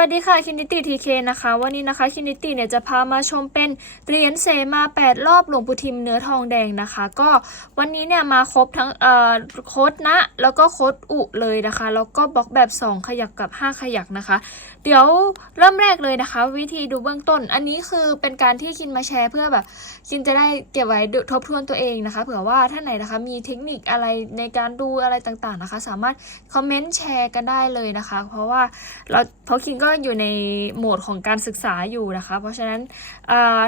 สวัสดีค่ะคินิตี้ทีเคนะคะวันนี้นะคะคินิตี้เนี่ยจะพามาชมเป็นเหรียญเสมา 8 รอบหลวงปู่ทิมเนื้อทองแดงนะคะ ก็วันนี้เนี่ยมาครบทั้งเอ่อโคดนะ แล้วก็โคดอุเลยนะคะ แล้วก็บล็อกแบบ 2 ขยักกับ 5 ขยักนะคะ เดี๋ยวเริ่มแรกเลยนะคะ วิธีดูเบื้องต้น อันนี้คือเป็นการที่คินมาแชร์เพื่อแบบคินจะได้เก็บไว้ทบทวนตัวเองนะคะเผื่อว่าท่านไหนนะคะมีเทคนิคอะไรในการดูอะไรต่างๆนะคะ สามารถคอมเมนต์แชร์กันได้เลยนะคะ เพราะว่าเราเพราะคินก็็อยู่ในโหมดของการศึกษาอยู่นะคะ เพราะฉะนั้น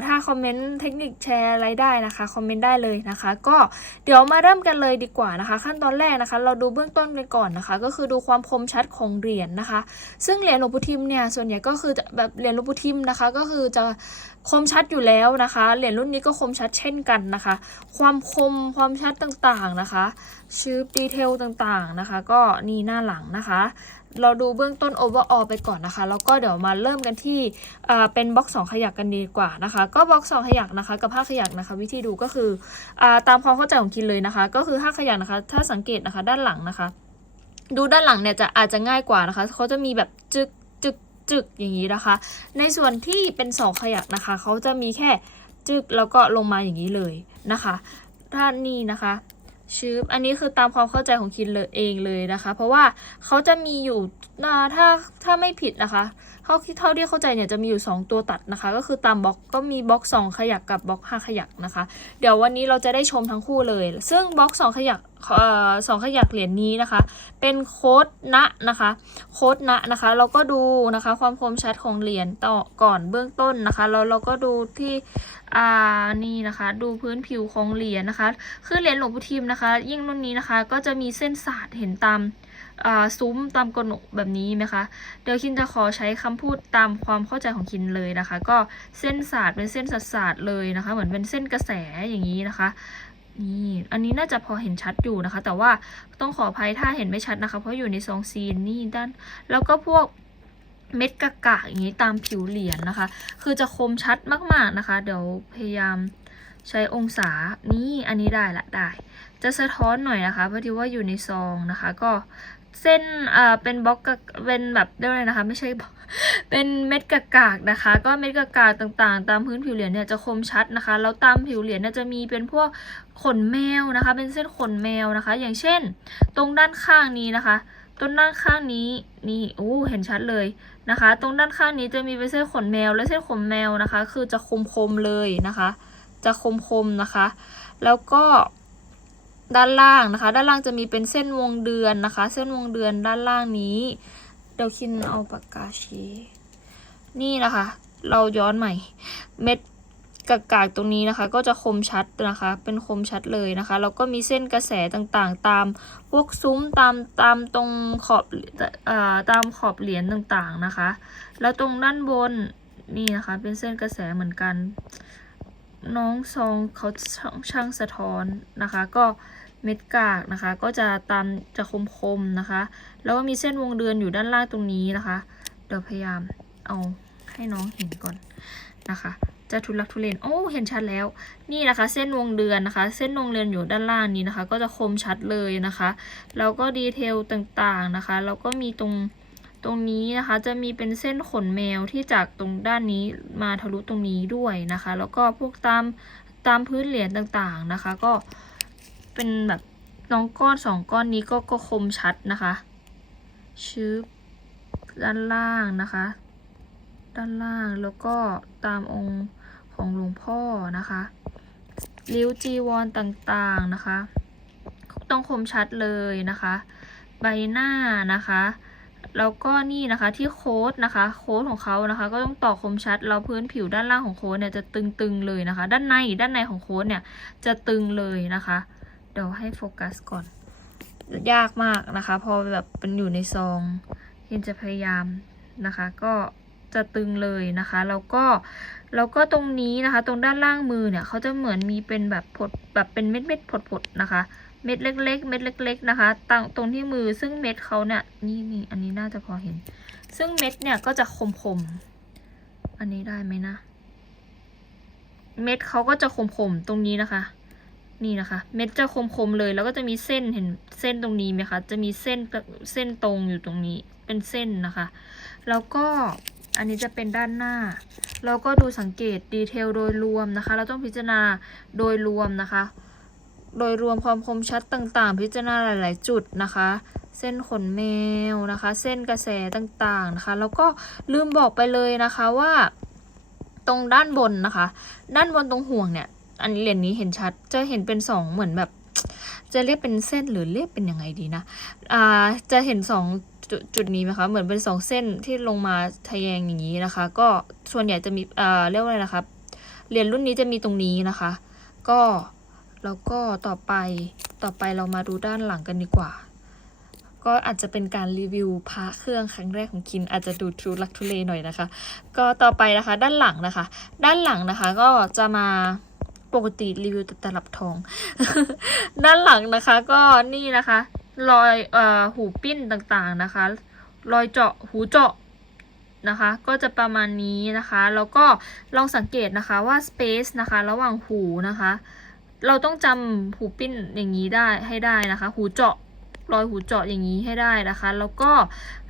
ถ้าคอมเมนต์เทคนิคแชร์อะไรได้นะคะคอมเมนต์ได้เลยนะคะ ก็เดี๋ยวมาเริ่มกันเลยดีกว่านะคะ ขั้นตอนแรกนะคะ เราดูเบื้องต้นกันก่อนนะคะ ก็คือดูความคมชัดของเหรียญนะคะ ซึ่งเหรียญหลวงปู่ทิมเนี่ยส่วนใหญ่ก็คือแบบเหรียญหลวงปู่ทิมนะคะ ก็คือจะคมชัดอยู่แล้วนะคะ เหรียญรุ่นนี้ก็คมชัดเช่นกันนะคะ ความคมความชัดต่างๆนะคะชื่อดีเทลต่างๆนะคะ ก็นี่หน้าหลังนะคะ เราดูเบื้องต้น overall ไปก่อนนะคะ แล้วก็เดี๋ยวมาเริ่มกันที่เป็นบล็อก2ขยักกันดีกว่านะคะ ก็บล็อก2ขยักนะคะ กับ5ขยักนะคะ วิธีดูก็คืออตามความเข้าใจของคินเลยนะคะ ก็คือ 5 ขยักนะคะ ถ้าสังเกตนะคะด้านหลังนะคะ ดูด้านหลังเนี่ยจะอาจจะง่ายกว่านะคะเขาจะมีแบบจึกจึกจึกอย่างนี้นะคะ ในส่วนที่เป็นสองขยักนะคะเขาจะมีแค่จึกแล้วก็ลงมาอย่างนี้เลยนะคะด้านนี้นะคะ ชืบอันนี้คือตามความเข้าใจของคินเลยเองเลยนะคะ เพราะว่าเขาจะมีอยู่อ่าถ้าถ้าไม่ผิดนะคะเท่าที่เท่าที่เข้าใจเนี่ยจะมีอยู่ 2 ตัวตัดนะคะ ก็คือตามบล็อกก็มีบล็อก 2 ขยักกับบล็อก 5 ขยักนะคะ เดี๋ยววันนี้เราจะได้ชมทั้งคู่เลย ซึ่งบล็อก 2 ขยัก สองขยักเหรียญนี้นะคะ เป็นโค้ดนะนะคะ โค้ดนะนะคะ เราก็ดูนะคะความคมชัดของเหรียญต่อก่อนเบื้องต้นนะคะแล้วเราก็ดูที่อ่านี่นะคะ ดูพื้นผิวของเหรียญนะคะ คือเหรียญหลวงปู่ทิมนะคะ ยิ่งรุ่นนี้นะคะ ก็จะมีเส้นสาดเห็นตามซุ้มตามกระหนกแบบนี้ไหมคะ เดี๋ยวคินจะขอใช้คำพูดตามความเข้าใจของคินเลยนะคะ ก็เส้นสาดเป็นเส้นสาดสาดๆเลยนะคะ เหมือนเป็นเส้นกระแสอย่างนี้นะคะ นี่ อันนี้น่าจะพอเห็นชัดอยู่นะคะ แต่ว่าต้องขออภัยถ้าเห็นไม่ชัดนะคะ เพราะอยู่ในซองซีนนี่ด้าน แล้วก็พวกเม็ดกะกะอย่างนี้ตามผิวเหรียญนะคะ คือจะคมชัดมากๆนะคะ เดี๋ยวพยายามใช้องศา นี่ อันนี้ได้ละได้ จะสะท้อนหน่อยนะคะเพราะที่ว่าอยู่ในซองนะคะ ก็เส้นอ่าเป็นบล็อกเป็นแบบเรียกว่าอะไรนะคะ ไม่ใช่เป็นเม็ดกากากนะคะ ก็เม็ดกากากต่างๆ ตามพื้นผิวเหรียญเนี่ยจะคมชัดนะคะ แล้วตามผิวเหรียญเนี่ยจะมีเป็นพวกขนแมวนะคะ เป็นเส้นขนแมวนะคะ อย่างเช่น ตรงด้านข้างนี้นะคะตรงด้านข้างนี้นี่โอ้เห็นชัดเลยนะคะ ตรงด้านข้างนี้จะมีเป็นเส้นขนแมวและเส้นขนแมวนะคะ คือจะคมๆเลยนะคะ จะคมๆนะคะ แล้วก็ ด้านล่างนะคะ ด้านล่างจะมีเป็นเส้นวงเดือนนะคะ เส้นวงเดือนด้านล่างนี้ เดี๋ยวคินเอาปากกาชี้ นี่นะคะ เราย้อนใหม่ เม็ดกากากๆตรงนี้นะคะ ก็จะคมชัดนะคะ เป็นคมชัดเลยนะคะ แล้วก็มีเส้นกระแสต่างๆ ตามพวกซุ้มตามตามตรงขอบอ่าตามขอบเหรียญต่างๆนะคะ แล้วตรงด้านบนนี่นะคะ เป็นเส้นกระแสเหมือนกัน น้องซองเขาช่างสะท้อนนะคะ ก็เม็ดกากนะคะ ก็จะตามจะคมๆนะคะ แล้วก็มีเส้นวงเดือนอยู่ด้านล่างตรงนี้นะคะ เดี๋ยวพยายามเอาให้น้องเห็นก่อนนะคะ จะทุลักทุเลนโอ้เห็นชัดแล้ว นี่นะคะ เส้นวงเดือนนะคะ เส้นวงเดือนอยู่ด้านล่างนี้นะคะ ก็จะคมชัดเลยนะคะ แล้วก็ดีเทลต่างๆนะคะ แล้วก็มีตรง ตรงนี้นะคะจะมีเป็นเส้นขนแมวที่จากตรงด้านนี้มาทะลุตรงนี้ด้วยนะคะ แล้วก็พวกตามตามพื้นเหรียญต่างๆนะคะ ก็เป็นแบบน้องก้อนสองก้อนนี้ก็ก็คมชัดนะคะชืบด้านล่างนะคะ ด้านล่างแล้วก็ตามองค์ของหลวงพ่อนะคะริ้วจีวรต่างๆนะคะ ต้องคมชัดเลยนะคะ ใบหน้านะคะ แล้วก็นี่นะคะที่โค้ดนะคะ โค้ดของเขานะคะ ก็ต้องต่อคมชัดแล้วพื้นผิวด้านล่างของโค้ดเนี่ยจะตึงๆเลยนะคะ ด้านในด้านในของโค้ดเนี่ยจะตึงเลยนะคะ เดี๋ยวให้โฟกัสก่อน ยากมากนะคะ พอแบบเป็นอยู่ในซองยินจะพยายามนะคะ ก็จะตึงเลยนะคะ แล้วก็แล้วก็ตรงนี้นะคะ ตรงด้านล่างมือเนี่ยเขาจะเหมือนมีเป็นแบบผดแบบเป็นเม็ดเม็ดผดผดๆนะคะ เม็ดเล็ก ๆ เม็ดเล็ก ๆ นะคะตรงตรงที่มือซึ่งเม็ดเขาเนี่ยนี่นี่อันนี้น่าจะพอเห็น ซึ่งเม็ดเนี่ยก็จะคมๆอันนี้ได้ไหมนะ เม็ดเขาก็จะคมๆตรงนี้นะคะ นี่นะคะ เม็ดจะคมๆเลย แล้วก็จะมีเส้นเห็นเส้นตรงนี้ไหมคะจะมีเส้นเส้นตรงอยู่ตรงนี้เป็นเส้นนะคะ แล้วก็อันนี้จะเป็นด้านหน้าเราก็ดูสังเกตดีเทลโดยรวมนะคะ เราต้องพิจารณาโดยรวมนะคะ โดยรวมความคมชัดต่างๆ พิจารณาหลาย ๆ จุดนะคะ เส้นขนแมวนะคะ เส้นกระแสต่างๆนะคะ แล้วก็ลืมบอกไปเลยนะคะว่า ตรงด้านบนนะคะ ด้านบนตรงห่วงเนี่ย อันเหรียญนี้เห็นชัดจะเห็นเป็นสองเหมือนแบบ จะเรียกเป็นเส้นหรือเรียกเป็นยังไงดีนะอ่าจะเห็นสองจุดจุดนี้ไหมคะ เหมือนเป็นสองเส้นที่ลงมาทะแยงอย่างนี้นะคะ ก็ส่วนใหญ่จะมีอ่าเรียกว่าอะไรนะครับเหรียญรุ่นนี้จะมีตรงนี้นะคะ ก็ แล้วก็ต่อไปต่อไปเรามาดูด้านหลังกันดีกว่า ก็อาจจะเป็นการรีวิวพระเครื่องครั้งแรกของคิน อาจจะดูทุลักทุเลหน่อยนะคะ ก็ต่อไปนะคะด้านหลังนะคะ ด้านหลังนะคะก็จะมาปกติรีวิวแต่ตลับทอง ด้านหลังนะคะก็นี่นะคะ รอยเอ่อหูปิ้นต่างๆนะคะ รอยเจาะหูเจาะนะคะ ก็จะประมาณนี้นะคะ แล้วก็ลองสังเกตนะคะว่า space นะคะ ระหว่างหูนะคะ เราต้องจำหูปิ้นอย่างนี้ได้ให้ได้นะคะ หูเจาะรอยหูเจาะอย่างนี้ให้ได้นะคะ แล้วก็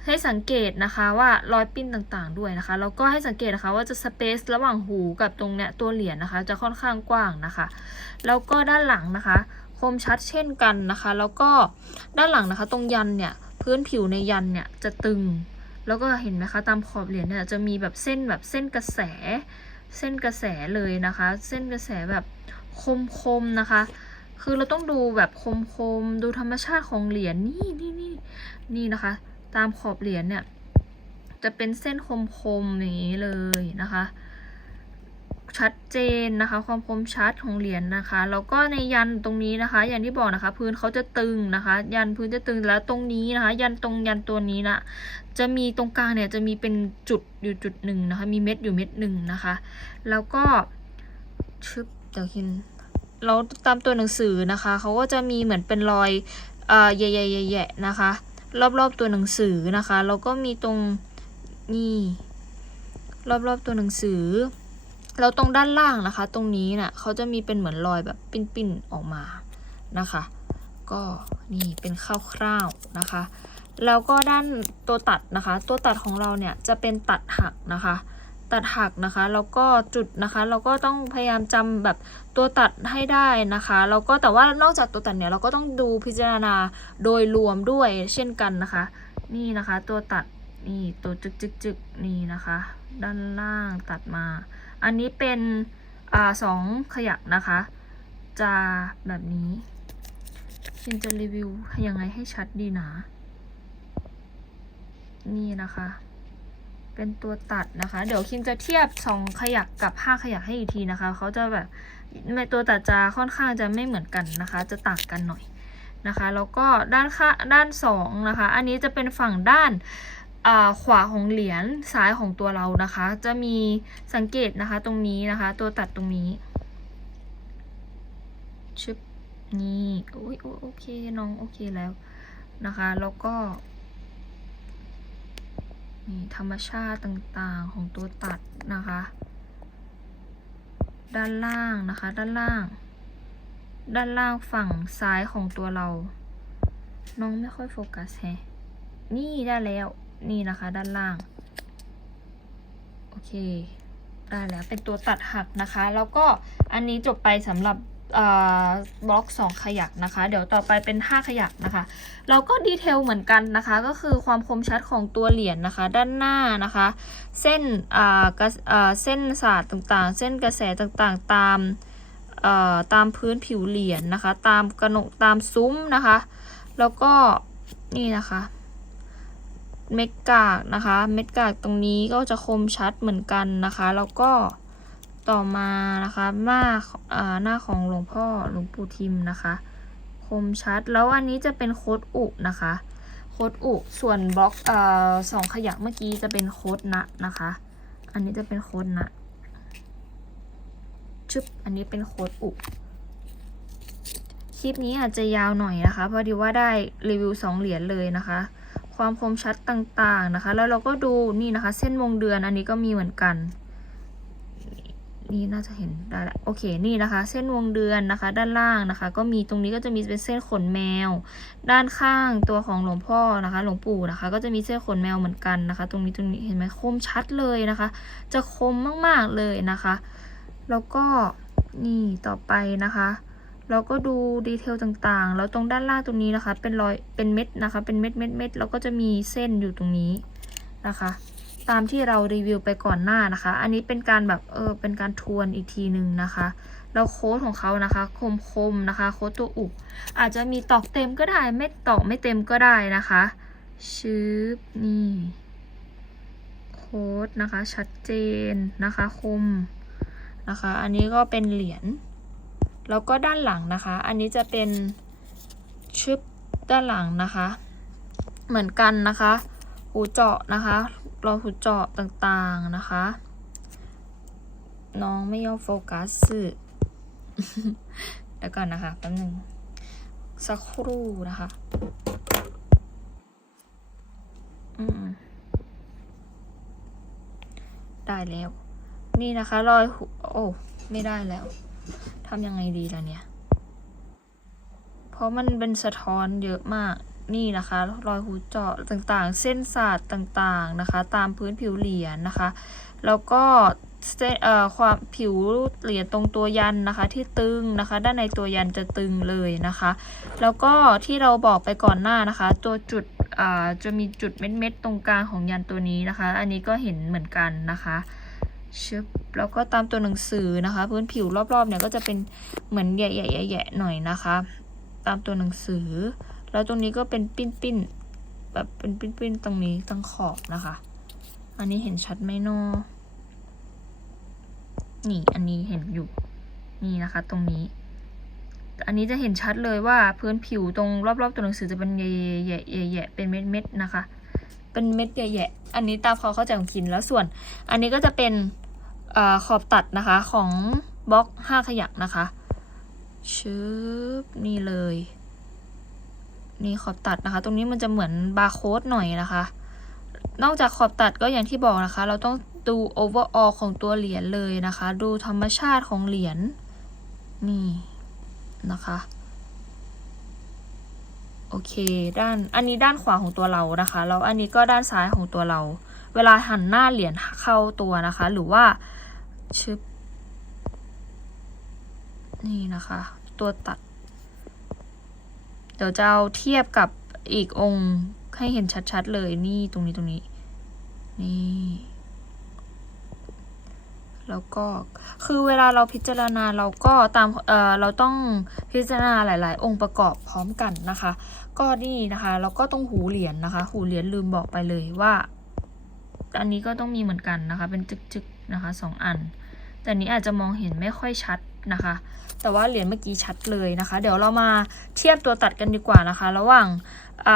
ให้สังเกตนะคะว่ารอยปิ้นต่างๆด้วยนะคะ แล้วก็ให้สังเกตนะคะว่าจะสเปซระหว่างหูกับตรงเนี้ยตัวเหรียญนะคะ จะค่อนข้างกว้างนะคะ แล้วก็ด้านหลังนะคะ คมชัดเช่นกันนะคะ แล้วก็ด้านหลังนะคะ ตรงยันเนี่ยพื้นผิวในยันเนี่ยจะตึง แล้วก็เห็นไหมคะตามขอบเหรียญเนี่ยจะมีแบบเส้นแบบเส้นกระแส เส้นกระแสเลยนะคะ เส้นกระแสแบบ คมๆนะคะ คือเราต้องดูแบบคมๆ ดูธรรมชาติของเหรียญนี่นี่นี่นี่นะคะ ตามขอบเหรียญเนี่ยจะเป็นเส้นคมๆอย่างนี้เลยนะคะ ชัดเจนนะคะ ความคมชัดของเหรียญนะคะแล้วก็ในยันตรงนี้นะคะ อย่างที่บอกนะคะ พื้นเขาจะตึงนะคะ ยันพื้นจะตึงแล้วตรงนี้นะคะ ยันตรงยันตัวนี้นะจะมีตรงกลางเนี่ยจะมีเป็นจุดอยู่จุดหนึ่งนะคะ มีเม็ดอยู่เม็ดหนึ่งนะคะ แล้วก็ชึบ เดี๋ยวคินแล้วตามตัวหนังสือนะคะเขาก็จะมีเหมือนเป็นรอยเอ่อแย่ๆๆๆนะคะ รอบๆตัวหนังสือนะคะแล้วก็มีตรงนี่รอบๆตัวหนังสือแล้วตรงด้านล่างนะคะ ตรงนี้น่ะเขาจะมีเป็นเหมือนรอยแบบปิ้นๆออกมานะคะ ก็นี่เป็นคร่าวๆนะคะ แล้วก็ด้านตัวตัดนะคะ ตัวตัดของเราเนี่ยจะเป็นตัดหักนะคะ ตัดหักนะคะ แล้วก็จุดนะคะ เราก็ต้องพยายามจำแบบตัวตัดให้ได้นะคะแล้วก็แต่ว่านอกจากตัวตัดเนี่ยเราก็ต้องดูพิจารณาโดยรวมด้วยเช่นกันนะคะ นี่นะคะ ตัวตัดนี่ตัวจึกจึกจึกนี่นะคะ ด้านล่างตัดมา อันนี้เป็นอ่าสองขยักนะคะ จะแบบนี้ชินจะรีวิวยังไงให้ชัดดีนะ นี่นะคะ เป็นตัวตัดนะคะ เดี๋ยวคินจะเทียบสองขยักกับห้าขยักให้อีกทีนะคะ เขาจะแบบในตัวตัดจะค่อนข้างจะไม่เหมือนกันนะคะ จะต่างกันหน่อยนะคะ แล้วก็ด้านข้าด้านสองนะคะ อันนี้จะเป็นฝั่งด้านขวาของเหรียญซ้ายของตัวเรานะคะ จะมีสังเกตนะคะตรงนี้นะคะ ตัวตัดตรงนี้ชึบนี่โอ้ยโอเคน้องโอเคแล้วนะคะ แล้วก็ นี่ธรรมชาติต่างๆของตัวตัดนะคะ ด้านล่างนะคะ ด้านล่าง ด้านล่างฝั่งซ้ายของตัวเรา น้องไม่ค่อยโฟกัสแฮะนี่ได้แล้วนี่นะคะ ด้านล่าง โอเค ได้แล้วเป็นตัวตัดหักนะคะ แล้วก็อันนี้จบไปสำหรับ บล็อกสองขยักนะคะ เดี๋ยวต่อไปเป็นห้าขยักนะคะ เราก็ดีเทลเหมือนกันนะคะ ก็คือความคมชัดของตัวเหรียญนะคะ ด้านหน้านะคะ เส้นอ่ากระอ่าเส้นศาสตร์ต่างๆ เส้นกระแสต่างๆ ตามอ่อตามพื้นผิวเหรียญนะคะ ตามกระหนกตามซุ้มนะคะ แล้วก็นี่นะคะ เม็ดกากนะคะ เม็ดกากตรงนี้ก็จะคมชัดเหมือนกันนะคะ แล้วก็ ต่อมานะคะหน้าหน้าของหลวงพ่อหลวงปู่ทิมนะคะ คมชัดแล้วอันนี้จะเป็นโคดอุนะคะโคดอุส่วนบล็อกเอ่อสองขยักเมื่อกี้จะเป็นโคดนะนะคะ อันนี้จะเป็นโคดนะชึบอันนี้เป็นโคดอุคลิปนี้อาจจะยาวหน่อยนะคะเพราะดีว่าได้รีวิวสองเหรียญเลยนะคะ ความคมชัดต่างๆนะคะ แล้วเราก็ดูนี่นะคะ เส้นวงเดือนอันนี้ก็มีเหมือนกัน นี่น่าจะเห็นได้ละโอเคนี่นะคะ เส้นวงเดือนนะคะ ด้านล่างนะคะ ก็มีตรงนี้ก็จะมีเป็นเส้นขนแมว ด้านข้างตัวของหลวงพ่อนะคะ หลวงปู่นะคะ ก็จะมีเส้นขนแมวเหมือนกันนะคะ ตรงนี้ตรงนี้เห็นไหมคมชัดเลยนะคะ จะคมมากๆเลยนะคะ แล้วก็นี่ต่อไปนะคะเราก็ดูดีเทลต่างๆ แล้วตรงด้านล่างตรงนี้นะคะ เป็นรอยเป็นเม็ดนะคะ เป็นเม็ดเม็ดเม็ดแล้วก็จะมีเส้นอยู่ตรงนี้นะคะ ตามที่เรารีวิวไปก่อนหน้านะคะ อันนี้เป็นการแบบเออเป็นการทวนอีกทีหนึ่งนะคะแล้วโค้ดของเขานะคะ คมๆนะคะ โค้ดตัวอุก อาจจะมีตอกเต็มก็ได้ ไม่ตอกไม่เต็มก็ได้นะคะชืบนี่ โค้ดนะคะ ชัดเจนนะคะ คมนะคะ อันนี้ก็เป็นเหรียญแล้วก็ด้านหลังนะคะ อันนี้จะเป็นชึบด้านหลังนะคะ เหมือนกันนะคะ หูเจาะนะคะ รอยหูเจาะต่างๆนะคะ น้องไม่ยอมโฟกัสสื่อเดี๋ยวก่อนนะคะแป๊บหนึงสักครู่นะคะ อืมได้แล้ว นี่นะคะ รอยหูโอ้ไม่ได้แล้วทำยังไงดีล่ะเนี่ย เพราะมันเป็นสะท้อนเยอะมาก นี่นะคะ รอยหูเจาะต่างๆ เส้นสาดต่างๆนะคะ ตามพื้นผิวเหรียญนะคะ แล้วก็เส้นเอ่อความผิวเหรียญตรงตัวยันนะคะ ที่ตึงนะคะ ด้านในตัวยันจะตึงเลยนะคะ แล้วก็ที่เราบอกไปก่อนหน้านะคะ ตัวจุดอ่าจะมีจุดเม็ดๆตรงกลางของยันตัวนี้นะคะ อันนี้ก็เห็นเหมือนกันนะคะชึบแล้วก็ตามตัวหนังสือนะคะ พื้นผิวรอบๆเนี่ยก็จะเป็นเหมือนแยะๆๆๆหน่อยนะคะ ตามตัวหนังสือ แล้วตรงนี้ก็เป็นปิ้นๆแบบเป็นปิ้นๆตรงนี้ตรงขอบนะคะ อันนี้เห็นชัดไหมเนาะนี่อันนี้เห็นอยู่ นี่นะคะ ตรงนี้ อันนี้จะเห็นชัดเลยว่าพื้นผิวตรงรอบๆตัวหนังสือจะเป็นแย่ๆแย่ๆเป็นเม็ดๆนะคะ เป็นเม็ดแย่ๆอันนี้ตามควาเข้าใจของคินแล้วส่วน อันนี้ก็จะเป็นอขอบตัดนะคะของบล็อกห้าขยักนะคะชึบนี่เลย นี่ขอบตัดนะคะ ตรงนี้มันจะเหมือนบาร์โค้ดหน่อยนะคะ นอกจากขอบตัดก็อย่างที่บอกนะคะ เราต้องดู overall ของตัวเหรียญเลยนะคะ ดูธรรมชาติของเหรียญนี่นะคะโอเค ด้าน อันนี้ด้านขวาของตัวเรานะคะ แล้วอันนี้ก็ด้านซ้ายของตัวเรา เวลาหันหน้าเหรียญเข้าตัวนะคะ หรือว่าชึบนี่นะคะ ตัวตัด เดี๋ยวจะเอาเทียบกับอีกองค์ให้เห็นชัดๆเลยนี่ตรงนี้ตรงนี้ นี่ แล้วก็คือเวลาเราพิจารณาเราก็ตามเออเราต้องพิจารณาหลาย ๆ องค์ประกอบพร้อมกันนะคะ ก็นี่นะคะแล้วก็ต้องหูเหรียญนะคะ หูเหรียญลืมบอกไปเลยว่า อันนี้ก็ต้องมีเหมือนกันนะคะ เป็นจึกๆนะคะสองอัน แต่นี้อาจจะมองเห็นไม่ค่อยชัด นะคะ แต่ว่าเหรียญเมื่อกี้ชัดเลยนะคะ เดี๋ยวเรามาเทียบตัวตัดกันดีกว่านะคะ ระหว่างอ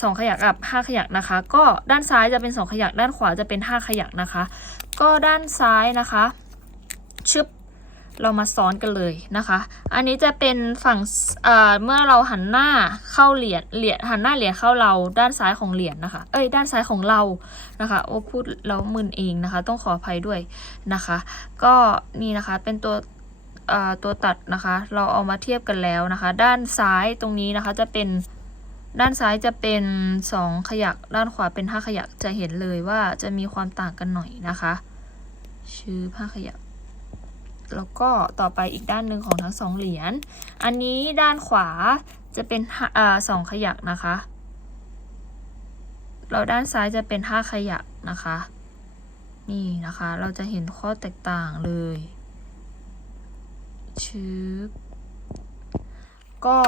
สองขยักกับห้าขยักนะคะ ก็ด้านซ้ายจะเป็นสองขยักด้านขวาจะเป็นห้าขยักนะคะ ก็ด้านซ้ายนะคะชึบเรามาซ้อนกันเลยนะคะ อันนี้จะเป็นฝั่งเอ่อเมื่อเราหันหน้าเข้าเหรียญ เหรียญหันหน้าเหรียญเข้าเราด้านซ้ายของเหรียญนะคะ เอ้ย ด้านซ้ายของเรา นะคะ โอ้พูดแล้วมึนเองนะคะ ต้องขออภัยด้วยนะคะ ก็นี่นะคะ เป็นตัว ตัวตัดนะคะ เราเอามาเทียบกันแล้วนะคะ ด้านซ้ายตรงนี้นะคะจะเป็นด้านซ้ายจะเป็นสองขยัก ด้านขวาเป็นห้าขยัก จะเห็นเลยว่าจะมีความต่างกันหน่อยนะคะ ชื่อห้าขยัก แล้วก็ต่อไปอีกด้านหนึ่งของทั้งสองเหรียญ อันนี้ด้านขวาจะเป็นห้าสองขยักนะคะ เราด้านซ้ายจะเป็นห้าขยักนะคะ นี่นะคะ เราจะเห็นข้อแตกต่างเลย ชืบก็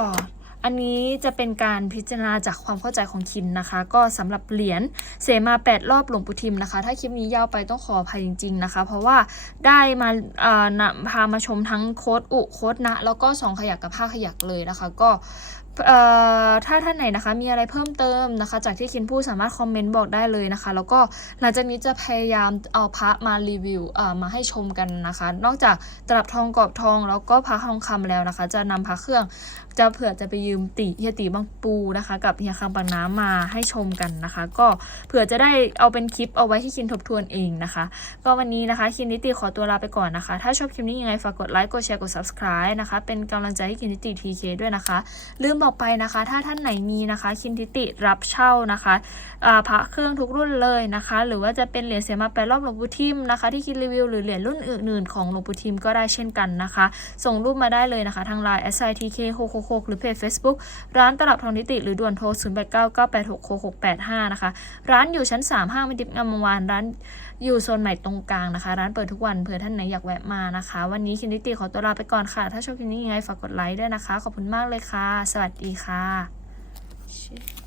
อันนี้จะเป็นการพิจารณาจากความเข้าใจของคินนะคะ ก็สำหรับเหรียญเสมาแปดรอบหลวงปู่ทิมนะคะ ถ้าคลิปนี้ยาวไปต้องขออภัยจริง ๆนะคะ เพราะว่าได้มาอ่อนำพามาชมทั้งโค้ดอุโค้ดนะ แล้วก็สองขยักกับห้าขยักเลยนะคะ ก็ เอ่อถ้าท่านไหนนะคะ มีอะไรเพิ่มเติมนะคะ จากที่คินพูดสามารถคอมเมนต์บอกได้เลยนะคะ แล้วก็หลังจากนี้จะพยายามเอาพระมารีวิวเอ่อมาให้ชมกันนะคะ นอกจากตลับทองกรอบทองแล้วก็พระทองคำแล้วนะคะ จะนำพระเครื่องจะเผื่อจะไปยืมติเฮียติบางปูนะคะ กับเฮียคำปากน้ำมาให้ชมกันนะคะ ก็เผื่อจะได้เอาเป็นคลิปเอาไว้ให้คินทบทวนเองนะคะ ก็วันนี้นะคะคินนิติขอตัวลาไปก่อนนะคะ ถ้าชอบคลิปนี้ยังไงฝากกดไลค์กดแชร์กด subscribe นะคะเป็นกำลังใจให้คินนิติ TK ด้วยนะคะลืมบอกไปนะคะ ถ้าท่านไหนมีนะคะคินทิติรับเช่านะคะพระเครื่องทุกรุ่นเลยนะคะ หรือว่าจะเป็นเหรียญเสียมาแปลรอบหลวงปู่ทิมนะคะ ที่คิดรีวิวหรือเหรียญรุ่นอื่นๆของหลวงปู่ทิมก็ได้เช่นกันนะคะ ส่งรูปมาได้เลยนะคะทางไลน์ s i t k 6 6 6หรือเพจ Facebook ร้านตลับทองนิติ หรือด่วนโทร 0 8 9 9 8 6 6 6 8 5 นะคะ ร้านอยู่ชั้น 3 ห้างมิดิงามวานร้าน อยู่โซนใหม่ตรงกลางนะคะ ร้านเปิดทุกวันเผื่อท่านไหนอยากแวะมานะคะ วันนี้คินดิตีขอตัวลาไปก่อนค่ะ ถ้าชอบคลิปนี้ยังไงฝากกดไลค์ด้วยนะคะ ขอบคุณมากเลยค่ะ สวัสดีค่ะ